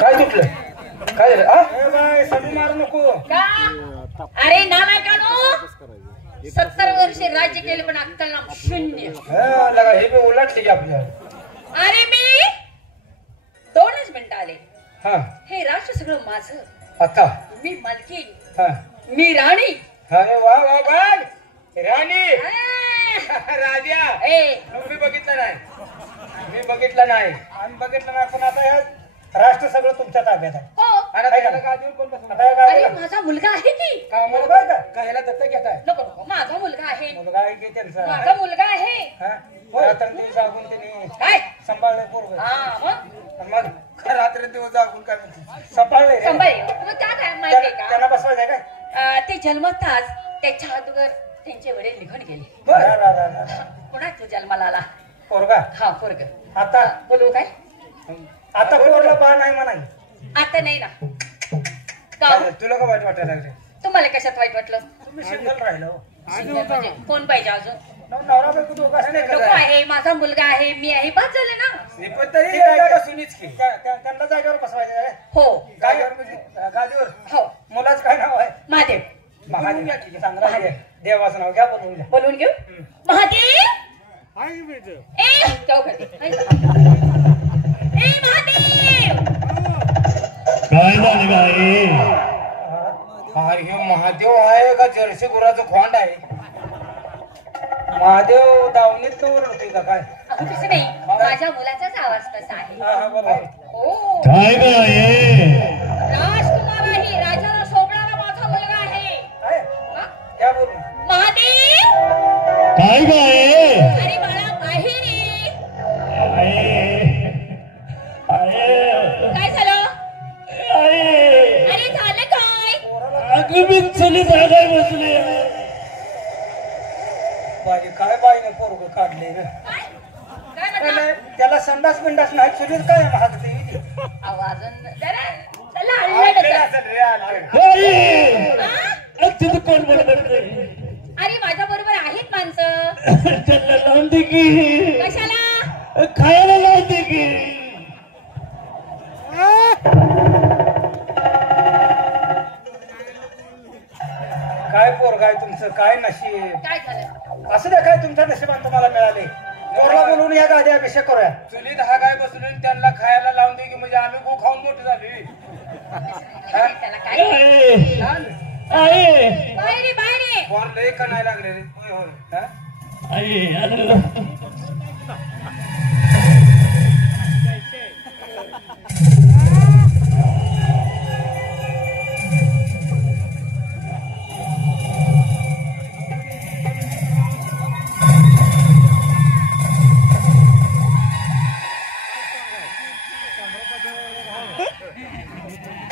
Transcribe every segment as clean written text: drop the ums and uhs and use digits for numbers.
काय तुटलं? काय झालं? बाय सडू मारू नको का? अरे नालायकानो 70 वर्षे राज्य केले पण अक्कल नाम शून्य. लगा हे बी उलटली की आपल्या. अरे मी 2च मिनिटं आले. हा हे राष्ट्र सगळं माझं. आता मी मालकी. हा मी राणी. अरे वा वा बघ राणी राजा. मी बघितलं नाही. मी बघितलं नाही. आम्ही बघितलं नाही पण आता या राष्ट्र सगळं तुमच्या ताब्यात आहे. हो. अरे माझा मुलगा आहे की का मुलगा आहे का ह्याला दत्तक घेताय? नको नको माझा मुलगा आहे. मुलगा आहे की त्यांचा? माझा मुलगा आहे. रात्र दिवस जागून त्यांनी काय सांभाळलं पोरग. मग रात्र दिवस जागून काय सांभाळले मग त्या काय माहितीये का त्यांना बसवायचं काय? ते जन्मताच त्याच्या अगोदर त्यांचे वडील निघून गेले. पुन्हा तो जन्माला आला पोरगा. हा पोरग. आता बोलू काय? आता पोरला बा नाही म्हणाय. आता नाही ना. का तुला का वाईट वाटायला लागले? तुम्हाला कशात वाईट वाटलं? तुम्ही सिंगल राहिलो. म्हणजे कोण पाहिजे अजून? नवरा बायको दोघांना नाही नको आहे. माझा मुलगा आहे. मी आहे. बस झाले ना. त्यांना जागेवर बसवायचं. हो जागेवर म्हणजे गादीवर. हो. मुलाचं काय नाव आहे? महादेव. महादेव चांगला देवाचं नाव घ्या. बोलवून घ्या. बोलवून घेऊ. महादेव. काय झालं काय? हे महादेव आहे का जर्सी गुराचं खोंड आहे? महादेव दावणीत ओरडतोय का काय? तसं नाही. माझ्या मुलाचाच आवाज तसा आहे. हो काय काय? राजकुमार आहे. राजाला सोबणारा माझा मुलगा आहे. क्या बोलू? महादेव. काय काय? अरे बाळा बाहेर ये. काय झालं? अरे झालं काय? अगं चली जागा बसले. काय बाईने पोरग काढले रे? त्याला संडास बिंडास नाही. चुलीत काय महागते आवाजून जरा कोण बरोबर? अरे माझ्या बरोबर आहेत माणसं. त्यांना लावून दे की. कशाला? खायला लावून दे की. काय पोरगा आहे तुमचं? काय नशीब? काय झालं? असं द्या काय तुमच्या नशिबात तुम्हाला मिळाले. पोरला बोलून या गादी अभिषेक करूया. चुलीत हा काय बसलून त्यांना खायला लावून दे की म्हणजे आम्ही गो खाऊन मोठी झाली. त्याला काय? बाहेर बाहेर. पोर लय का नाही लागले रे? होय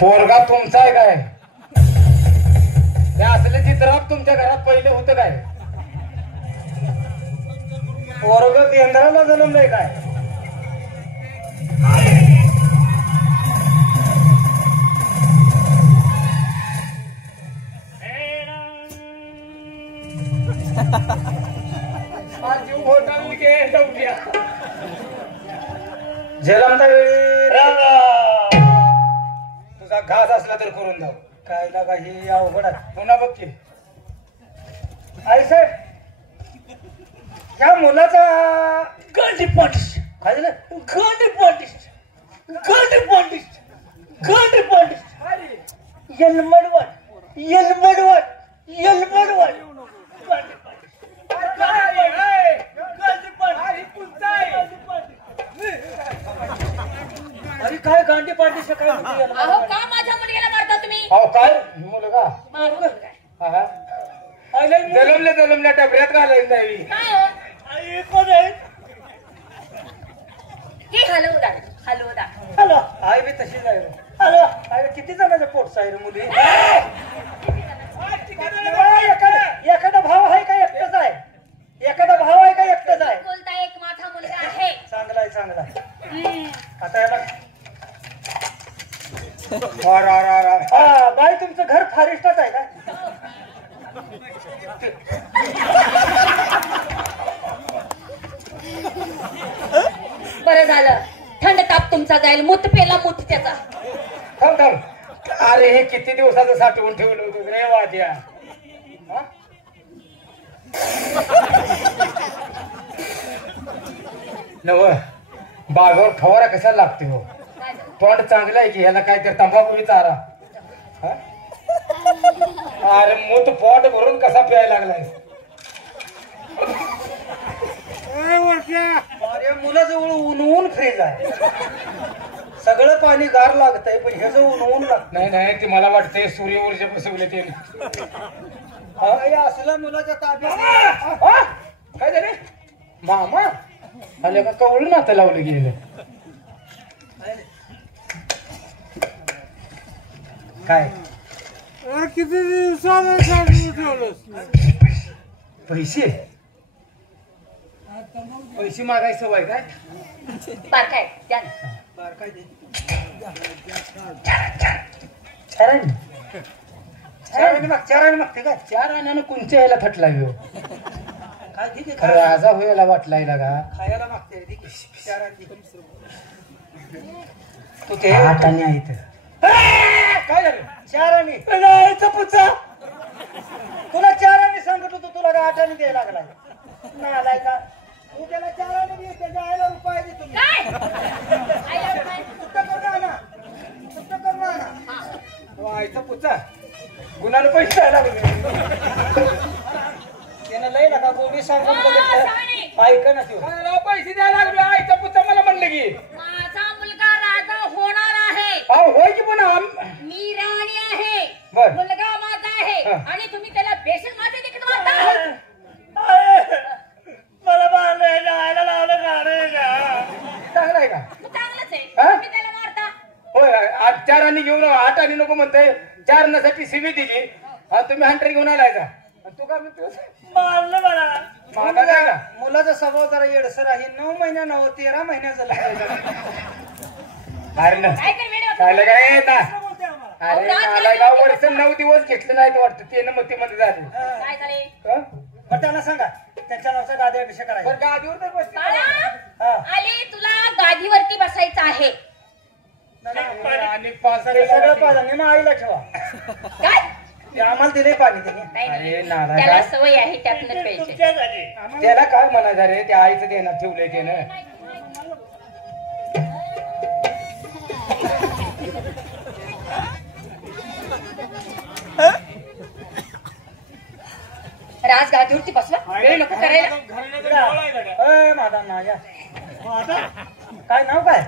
पोरगा तुमचा आहे काय? ते असले चित्र तुमच्या घरात पहिले होतं काय? पोरग केंद्राला जन्मलंय काय? जलमता वेळी तुझा घास असला तर करून जाऊ. काय लागा ही अवघड आहे. पुन्हा बघ की आई साहेब ह्या मुलाचा गांधी पाटीस. काय झालं? Gandhi parties. Gandhi parties. Gandhi parties. येलमडवट. येलमडवट. येलमडवट. Gandhi अरे काय गांधी पार्टी सकाळी? अहो का माझ्या मुलग्याला मारता तुम्ही? हो काय मुलगा मारू काय? जलमल्या डबऱ्यात घालायला जावी. काय हो? हे हलवदा हलवदा. हॅलो आई बी तशी जाय. हॅलो आई किती जणांच्या पोट आहे मुली? एखादा भाव आहे का एकटाच आहे? एखादा भाव आहे का एकटाच आहे? बोलता एक माझा मुलगा आहे. चांगला आहे चांगला आहे. आता याला बाई तुमचं घर फारिस्टाच आहे का? बरं झालं. थंड ताप तुमचा जाईल. मूत पेला मूत त्याचा. अरे हे किती दिवसाचं साठवून ठेवलं होतं रे वाद्या. हा? नव बागावर फवारा कशाला लागते हो? काय झालं? तोंड चांगलं आहे की ह्याला काहीतरी तंबाखू चारा. हा? अरे मूत पोट भरून कसा प्यायला लागलाय. अरे मुलाजवळ ऊन फ्रीज आहे. सगळं पाणी गार लागतंय पण ह्याचं ऊन लागत नाही नाही ते मला वाटतंय सूर्य ऊर्जा बसवले ते. असलं मुलाच्या ताब्यात. काय झाले मामा आले का कवळून नातं लावलं गेलं. काय किती दिवसाला ठेवलंस पैसे पैसे मागायची सवय काय. बारकाय द्या ना. चाराने मागते काय? चार आण्यानं कोणत्या यायला थटला घेऊ. काय ठीक आहे राजा होयाला वाटलाय का खायला मागते रे, ठीक आहे. चाराने. तू ते आठ आणि आहेत. काय झालं चाराने जायचं पुचा. तुला चाराने सांगत होतो तुला का आठाने द्यायला लागलाय. नालाय का तू त्याला चाराने दे त्याच्या आईला रुपये दे तुम्ही. काय आईला रुपये? सुट्ट करून आणा. सुट्ट करून आणा. व्हायचा पुचा गुन्हानं पैसे द्यायला लागले. त्यानं लय नका गोडी सांगून हा, बघितलं सांगणे. ऐक ना तू. काय राव, पैसे द्यायला लागले. आईचा पुचा मला म्हणलं की माझा मुलगा राजा होणार आहे. अहो होय की पण मी राणी आहे. बर. मुलगा माझा आहे हा. आणि तुम्ही त्याला बेसन माझे देखील मारता. मला मारलंय जायला लावलं गाडे चांगला आहे का. मग चांगलंच आहे. हा? तुम्ही त्याला मारता. होय आठ चार आणि घेऊन आठ आणि नको म्हणताय. चार नसाठी शिवी दिली आणि तुम्ही हंटर घेऊन आलाय का. आणि तू काय म्हणतोस मारलं मला. मागा काय का. मुलाचा स्वभाव जरा येडसर आहे. 9 महिना नव 13 महिन्याचं लग्न. अरे ना काय कर वेडे काय होता? काय येता. अहो, अरे रात मला रात्री गाव होती वर्ष 9 दिवस घेतले नाहीत वाटतं. ते मती मध्ये झाले. काय झाले? हं? मग त्यांना सांगा त्यांच्या नावाचा गादी अभिषेक बरं करायचा. गादीवर तर बसते. बाळा, हा. आली तुला गादीवरती बसायचं आहे. आणि पाच ते सगळं पाणी मग आईला ठेवा. काय? ते आम्हाला दिले पाणी त्याने. नाही, नाही. अरे नाला त्याला का. सवय आहे त्यातनं प्यायची. त्याला काय म्हणायचं रे. त्या आईचं देण्यात ठेवलंय त्यानं. राज गादीवरती बसवा. वेळ नको करायला. माझा नाव या. काय नाव काय?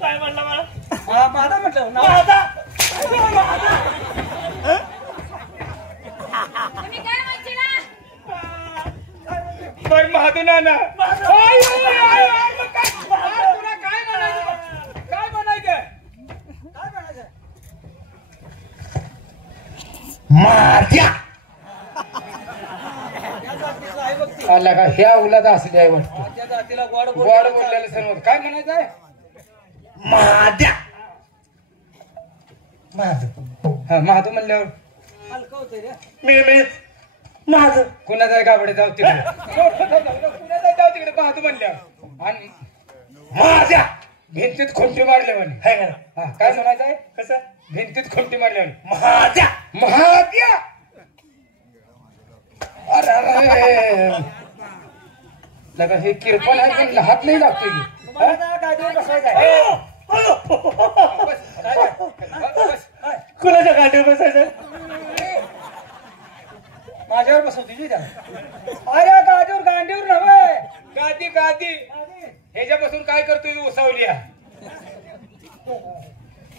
काय म्हणलं मला माझा म्हटलं नाव. तुम्ही काय म्हणते ना? बर महादू नाना काय म्हणायचं माझ्या आला का ह्या उलाद असली आहे वाटतं. त्या जातीला गोड गोड बोललेलं सर्व काय म्हणायचं आहे. माझ्या माझं हा महादू म्हणल्यावर हलकं होतंय रे. मी माझं कुणाचा आहे गाबडे जाऊ तिकडे. कुणाचा जाऊ तिकडे महादू म्हणल्यावर. आणि माझ्या भिंतीत खोमटी मारले म्हणे. हाय का? हा काय म्हणायचं आहे. कसं भिंतीत खोमटी मारले म्हणे. माझ्या महाद्या. अरे लगा हे किरपण आहे पण हात नाही लागतोय की. तुम्हाला आता गादीवर बसवायचं आहे. कुणाच्या गादीवर बसायचं. माझ्यावर बसवती जी त्याला. अरे गादीवर गांडीवर नव्हे. गादी गादी ह्याच्यापासून काय करतोय उसावली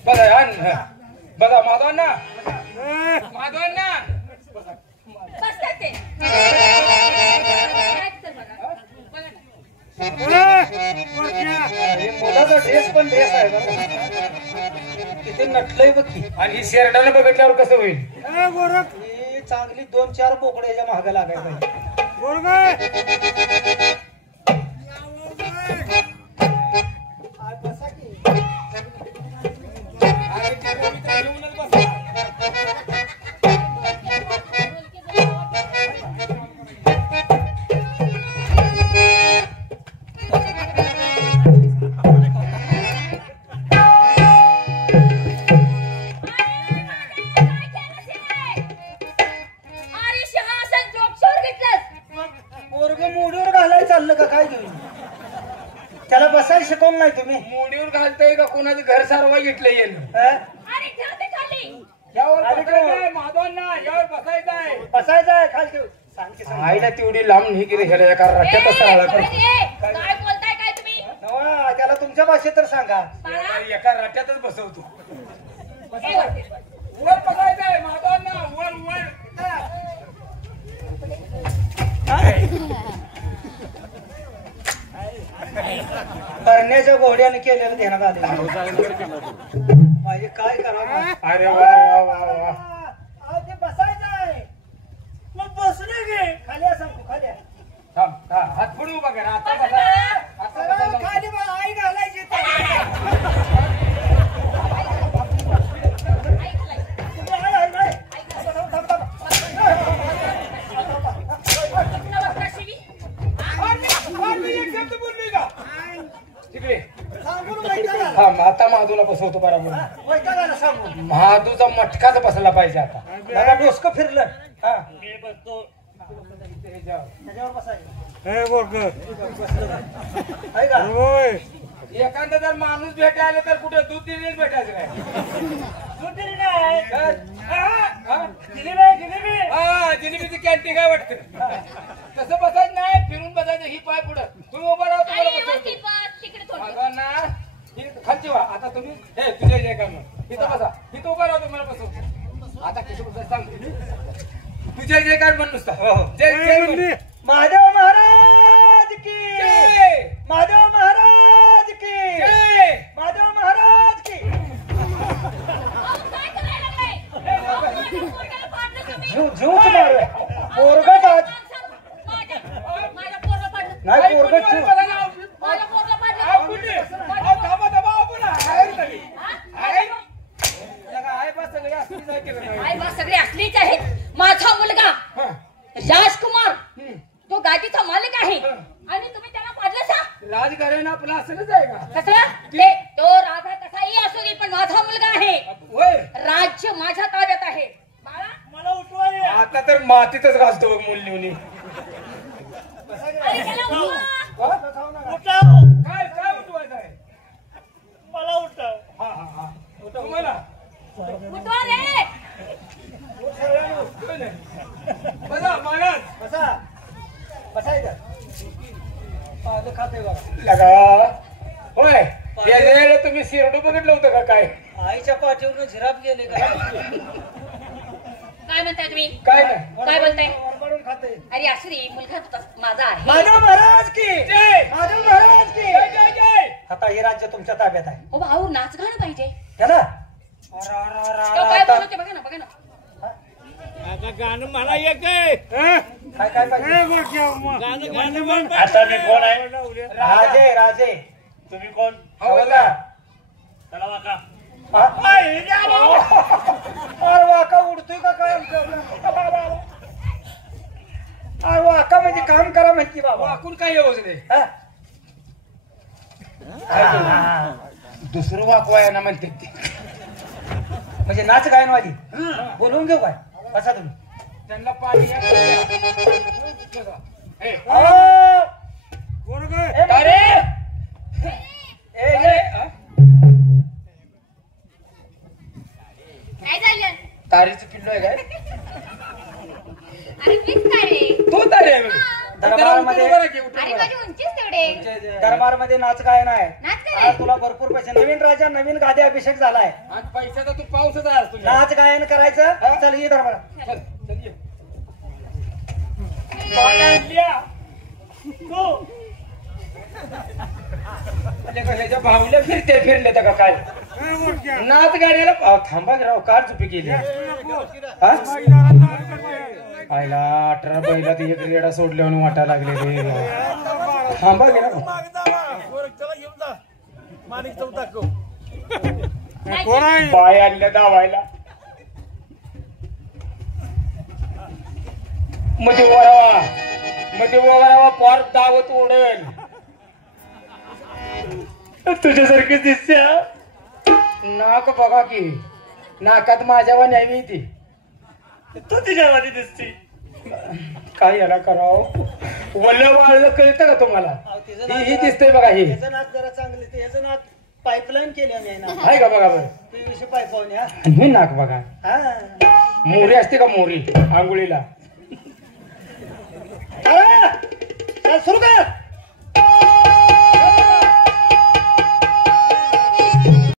बघा बघा माधवांना माधवांना बसतात ते. काय तर बघा. बघा ना. मुलाचा ड्रेस पण ड्रेस आहे बघा. किती नटलंय बघ की. आणि ही शेरडानं बघितल्यावर कसं होईल. ही चांगली 2-4 बोकडे याच्या महाग लागायला पाहिजे. बसा की. बसायला शिकवलं नाही तुम्ही मोडीवर घालताय का कोणाचं घर सारवा घेतलं येईल हा? अरे ठेव ते खाली. यावर आली का? बसायचंय माधवांना, यावर बसायचंय. बसायचं आहे खाली ठेव. सांग की सांग. आईला तेवढी लांब नाही गेली ह्याला एका ए, रट्ट्यातच राहिला कर. काय बोलताय काय तुम्ही? नवा, त्याला तुमच्या भाषेत तर सांगा. बाळा, एका रट्ट्यातच बसवतो. ए, वरती. वर बसायचंय माधवांना, वर वर. करण्याच्या घोड्याने केलेलं ध्यानात आले माझे काय करावं. अरे वा वा वा वा. अहो, ते बसायचं आहे. मग बसले गे खाली या सांगतो खाली या. थांब, हा, हात पुढे उभा करा. आता बसा बसा. ना. आता सरळ बसा. खाली बा, आई घालायची तर. आई, आई, आई. थांब, थांब, थांब. नवस्त्राशिवी. मी एक शब्द बोललोय का? तिकडे. सांगून वैताग आला. थांब, आता महादूला बसवतो बरोबर. वैताग आला सांगून. महादूचा मटकाच बसला पाहिजे आता. जरा डोसकं फिरलं. हा, मी बसतो. त्याच्यावर बसायचं. हे बोलतो. आहे का? होय. एखादा जर माणूस भेटायला आले तर कुठे दूध दिलेच भेटायचं काय? दूध दिली नाही. काय? हा? जिलेबी. हा, जिलेबीची कॅन्टीन काय वाटतं? तसं बसायचं नाही, फिरून बसायचं. ही पाय पुढं तुम्ही उभा राहा, तुम्हाला अरे, बसवतो. वरती बस, तिकडे थोडं. भगवाना, ही खालची व्हा. आता तुम्ही हे तुझे जय करणं इथं बसा. इथं उभा राहा, तुम्हाला बसवतो. आता किती बसा सांग. तुझे जय काय म्हण नुसता. जय जय म्हण. महादेव महाराज की जय. महादेव महाराज की जय. महादेव महाराज की. अहो, काय करायला लागलाय? अहो, माझ्या पोरग्याला पाडलं तुम्ही. जीवच मारूया. पोरगंच आज. माझ्या पोरला पाडलं. नाही पोरगंच जीव. माझ्या पोरला पाडलं. थांबा थांबा आपण आहे तरी. हा? आहे आहे बा सगळे असली जायचे का? आई बा सगळे असलीच आहेत. माझा मुलगा हा. राजकुमार तो गादीचा मालक आहे आणि तुम्ही त्याला पाडलं सा राजकारण आपलं असलंच आहे का? कसं ते तो राजा कसाही असू दे पण माझा मुलगा आहे. होय. राज्य माझ्या ताब्यात आहे. बाळा मला उठवाय. आता तर मातीतच घालतो बघ मूल नेऊन. अरे त्याला उठवा. काय काय उठवायचं आहे? मला उठव. हा हा हा तुम्हाला उठवा रे. बसा मागास. बसा. बसायचं. पाहिलं खाते बघा. लगा होय. या वेळेला तुम्ही शिरडू बघितलं होतं का काय? आईच्या पाठीवरून झिराप गेले का? काय म्हणताय तुम्ही? काय नाही. काय बोलताय? वरबडून खाते. अरे असू दे मुलगा माझा आहे. महादेव महाराज की जय. महादेव महाराज की. जय जय जय. आता हे राज्य तुमच्या ताब्यात आहे. हो भाऊ नाच गाणं पाहिजे. त्याला तो काय बोलते बघा ना बघा ना. आता गाणं मला एक आहे. काय काय पाहिजे? हे बोलतो. गाणं गाणं म्हण. आता मी कोण आहे? राजे राजे. तुम्ही कोण? हवलदार. चला वाका. हा? अरे वाका उडतोय का काय आमचं? अरे वाका म्हणजे काम करा म्हणते बाबा. वाकून काय येऊ दे. हा? दुसरं वाकवाय ना म्हणते ते. म्हणजे नाच गायनवाली बोलवून घेऊ काय? बसा तुम्ही. त्यांना पाणी या. हे. अहो! पोरगं. ए, अरे ए, ए, हा? काय झालं? तारीचं पिल्लो आहे काय? अरे मीच काय रे? तो तारी आहे बघ. दरबारमध्ये- उठून उभा राहा की, उठून अरे उभा माझी उंचीच तेवढे. दरबारमध्ये नाच गायन आहे. नाच काय? आज तुला भरपूर पैसे. नवीन राजा नवीन गादी अभिषेक झालाय. राहा. आज पैशाचा तू पाऊसच आहे तुझ्या. नाच गायन करायचं. चल ये दरबार. चल, चल ये. म्हणजे का ह्याच्या भावल्या फिरले तर का काय? हे बोलतो. नाच गाण्याला थांबा की राव कार चुकी केली. हा? आईला 18 बैला ती एक रेडा सोडल्यावर वाटायला लागले रे. थांबा की राव. कोण आहे? बाय आणल्या दावायला. मध्ये वरावा पार दावत ओढेल. तुझ्यासारखी दिसत्या. नाक बघा की नाकात माझ्यावर न्यावी ती. तू तिच्यावाली दिसती. काय याला करावं. वल्ल वाळलं कळतं का तुम्हाला अहो, त्याचं ही नाक दिसतंय बघा ही त्याचं नाक जरा चांगलं ते ह्याचं नाक पाईपलाईन केली आम्ही ना आहे का बघा बरं PVC पाईप हा आणि हे नाक बघा हा मोरी असते का मोरी आंघोळीला सुरू कर